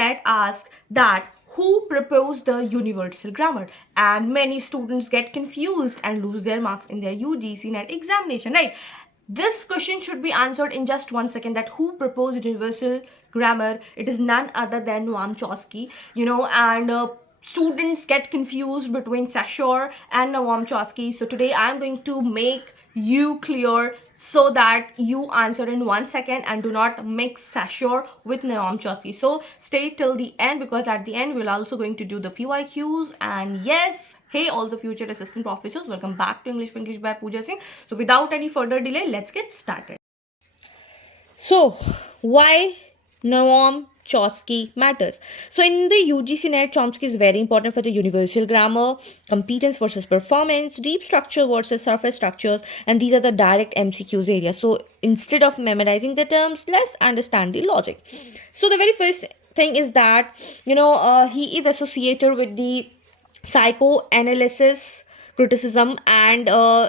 NET asks that who proposed the universal grammar, and many students get confused and lose their marks in their UGC NET examination, right? This question should be answered in just 1 second, that who proposed universal grammar. It is none other than Noam Chomsky, and students get confused between Saussure and Noam Chomsky. So today I'm going to make you clear so that you answer in 1 second and do not mix Saussure with Noam Chomsky. So stay till the end, because at the end we're also going to do the PYQs. And yes, hey all the future assistant professors, welcome back to English Winglish by Pooja Singh. So without any further delay, let's get started. So why Noam Chomsky matters? So in the UGC NET, Chomsky is very important for the universal grammar, competence versus performance, deep structure versus surface structures, and these are the direct MCQs area. So instead of memorizing the terms, let's understand the logic. So the very first thing is that he is associated with the psychoanalysis criticism, and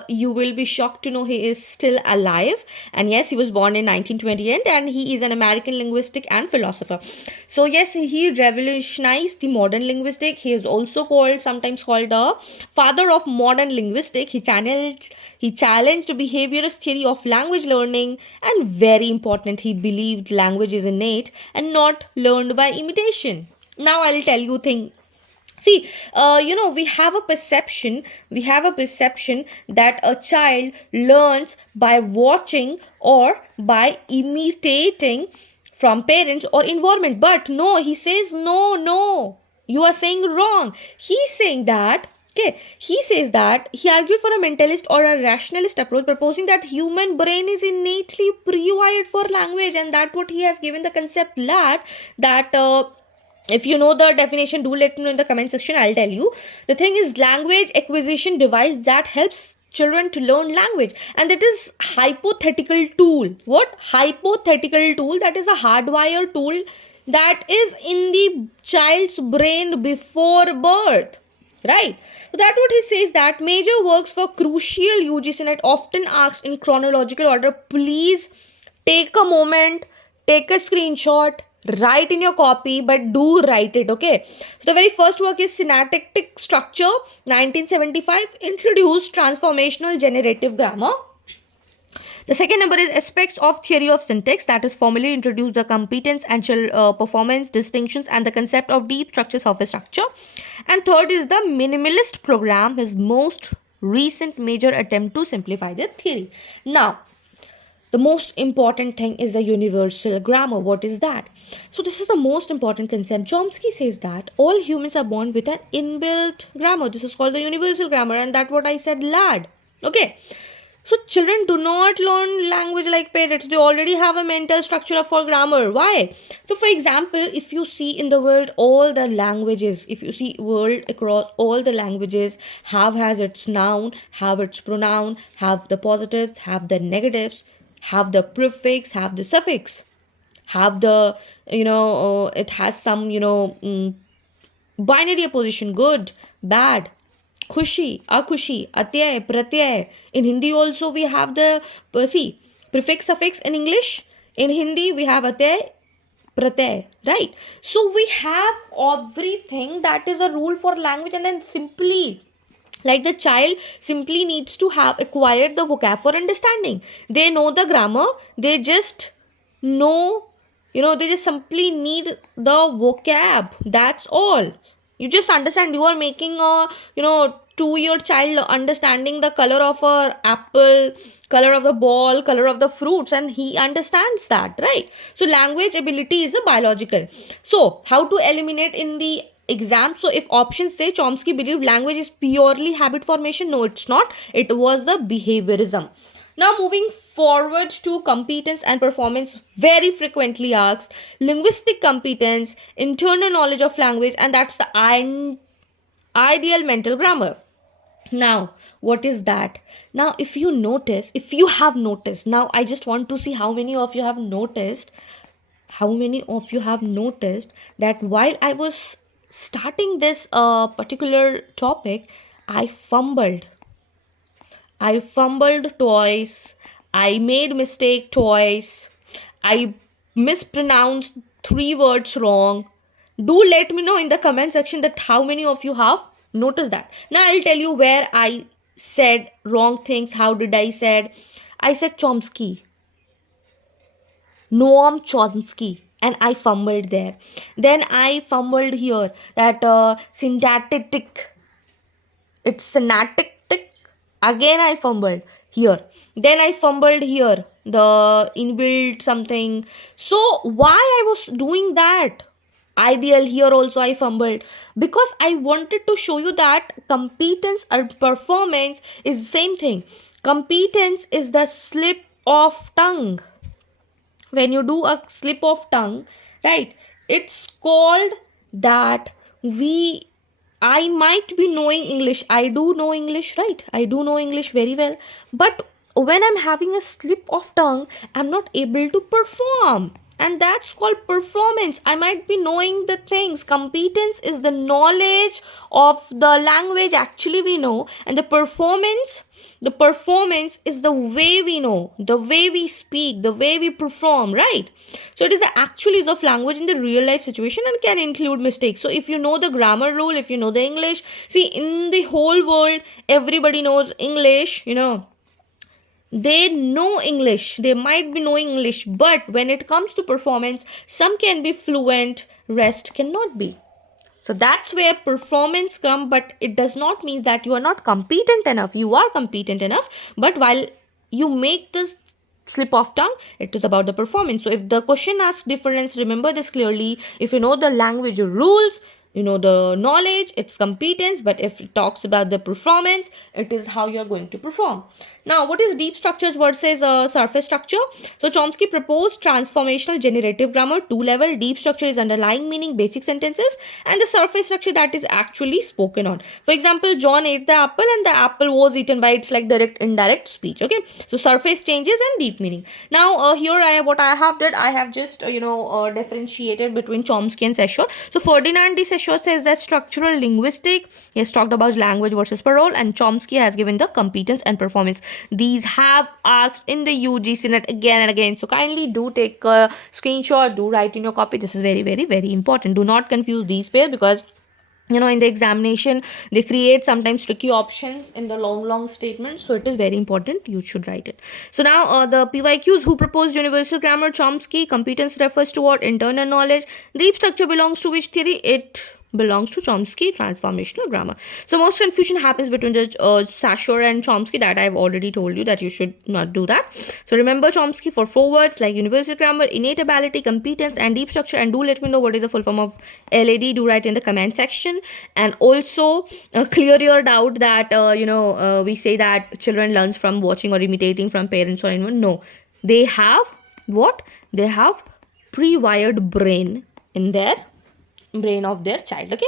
you will be shocked to know he is still alive. And yes, he was born in 1928, and he is an American linguistic and philosopher. So yes, he revolutionized the modern linguistic. He is also sometimes called the father of modern linguistic. He challenged behaviorist theory of language learning, and very important, he believed language is innate and not learned by imitation. Now I'll tell you thing. See, we have a perception that a child learns by watching or by imitating from parents or environment. But no, he says, no, you are saying wrong. He's saying that, he argued for a mentalist or a rationalist approach, proposing that human brain is innately pre-wired for language, and that's what he has given the concept that if you know the definition, do let me know in the comment section. I'll tell you. The thing is, language acquisition device that helps children to learn language, and that is hypothetical tool. What? Hypothetical tool. That is a hardwire tool that is in the child's brain before birth. Right? So that's what he says, that major works for crucial UGC NET often asked in chronological order. Please take a moment, take a screenshot, write in your copy, but do write it, okay? So the very first work is Syntactic Structure, 1975, introduced transformational generative grammar. The second number is Aspects of Theory of Syntax, that is formally introduced the competence and performance distinctions and the concept of deep structure, surface structure. And third is the Minimalist Program, his most recent major attempt to simplify the theory. Now, the most important thing is the universal grammar. What is that? So this is the most important concept. Chomsky says that all humans are born with an inbuilt grammar. This is called the universal grammar, and that's what I said, lad. Okay. So children do not learn language like parents. They already have a mental structure for grammar. Why? So for example, if you see in the world all the languages, if you see world across all the languages has its noun, have its pronoun, have the positives, have the negatives, have the prefix, have the suffix, have the, it has some, binary opposition, good, bad, khushi, akhushi, atyay, pratyay. In Hindi also we have the, prefix, suffix in English. In Hindi we have atyay, pratyay, right? So we have everything that is a rule for language, and then simply, like, the child simply needs to have acquired the vocab for understanding. They know the grammar. They just know, they just simply need the vocab. That's all. You just understand. You are making a, 2-year child understanding the color of a apple, color of the ball, color of the fruits, and he understands that, right? So language ability is a biological. So how to eliminate in the exam? So if options say Chomsky believed language is purely habit formation, no, it's not. It was the behaviorism. Now moving forward to competence and performance, very frequently asked, linguistic competence, internal knowledge of language, and that's the ideal mental grammar. Now, what is that? Now, if you have noticed, now I just want to see how many of you have noticed that while I was starting this particular topic, I fumbled twice. I made mistake twice. I mispronounced 3 words wrong. Do let me know in the comment section that how many of you have noticed that. Now I'll tell you where I said wrong things. How did I said? I said Chomsky, Noam Chomsky, and I fumbled there. Then I fumbled here that syntactic. It's syntactic. Again I fumbled here. Then I fumbled here. The inbuilt something. So why I was doing that? Ideal here also I fumbled because I wanted to show you that competence or performance is the same thing. Competence is the slip of tongue. When you do a slip of tongue, right, it's called that we I might be knowing English. I do know English, right? I do know English very well. But when I'm having a slip of tongue, I'm not able to perform. And that's called performance. I might be knowing the things. Competence is the knowledge of the language actually we know. And the performance is the way we know, the way we speak, the way we perform, right? So it is the actual use of language in the real life situation and can include mistakes. So if you know the grammar rule, if you know the English, see, in the whole world everybody knows English, they know English, they might be knowing English, but when it comes to performance, some can be fluent, rest cannot be. So that's where performance come, but it does not mean that you are not competent enough. You are competent enough, but while you make this slip of tongue, it is about the performance. So if the question asks difference, remember this clearly. If you know the language rules, you know the knowledge, it's competence. But if it talks about the performance, it is how you're going to perform. Now, what is deep structures versus surface structure? So Chomsky proposed transformational generative grammar, 2-level. Deep structure is underlying meaning, basic sentences, and the surface structure that is actually spoken on. For example, John ate the apple and the apple was eaten by, it's like direct indirect speech. Okay, so surface changes and deep meaning. Now here I have just differentiated between Chomsky and Session. So Ferdinand de Saussure says that structural linguistic, he has talked about language versus parole, and Chomsky has given the competence and performance. These have asked in the UGC NET again and again. So kindly do take a screenshot, do write in your copy. This is very, very, very important. Do not confuse these pairs because in the examination they create sometimes tricky options in the long statements, so it is very important you should write it. So now the PYQs: who proposed universal grammar? Chomsky. Competence refers to what? Internal knowledge. Deep structure belongs to which theory? It belongs to Chomsky, transformational grammar. So most confusion happens between the Saussure and Chomsky, that I've already told you that you should not do that. So remember Chomsky for 4 words like universal grammar, innate ability, competence, and deep structure. And do let me know what is the full form of LAD. Do write in the comment section. And also clear your doubt that we say that children learns from watching or imitating from parents or anyone. No, they have what? They have pre-wired brain in their brain of their child. Okay,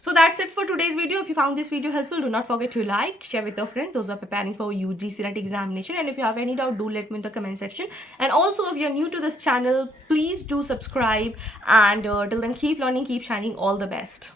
so that's it for today's video. If you found this video helpful, do not forget to like, share with your friends, those are preparing for UGC NET examination. And if you have any doubt, do let me in the comment section. And also, if you're new to this channel, please do subscribe. And till then, keep learning, keep shining. All the best.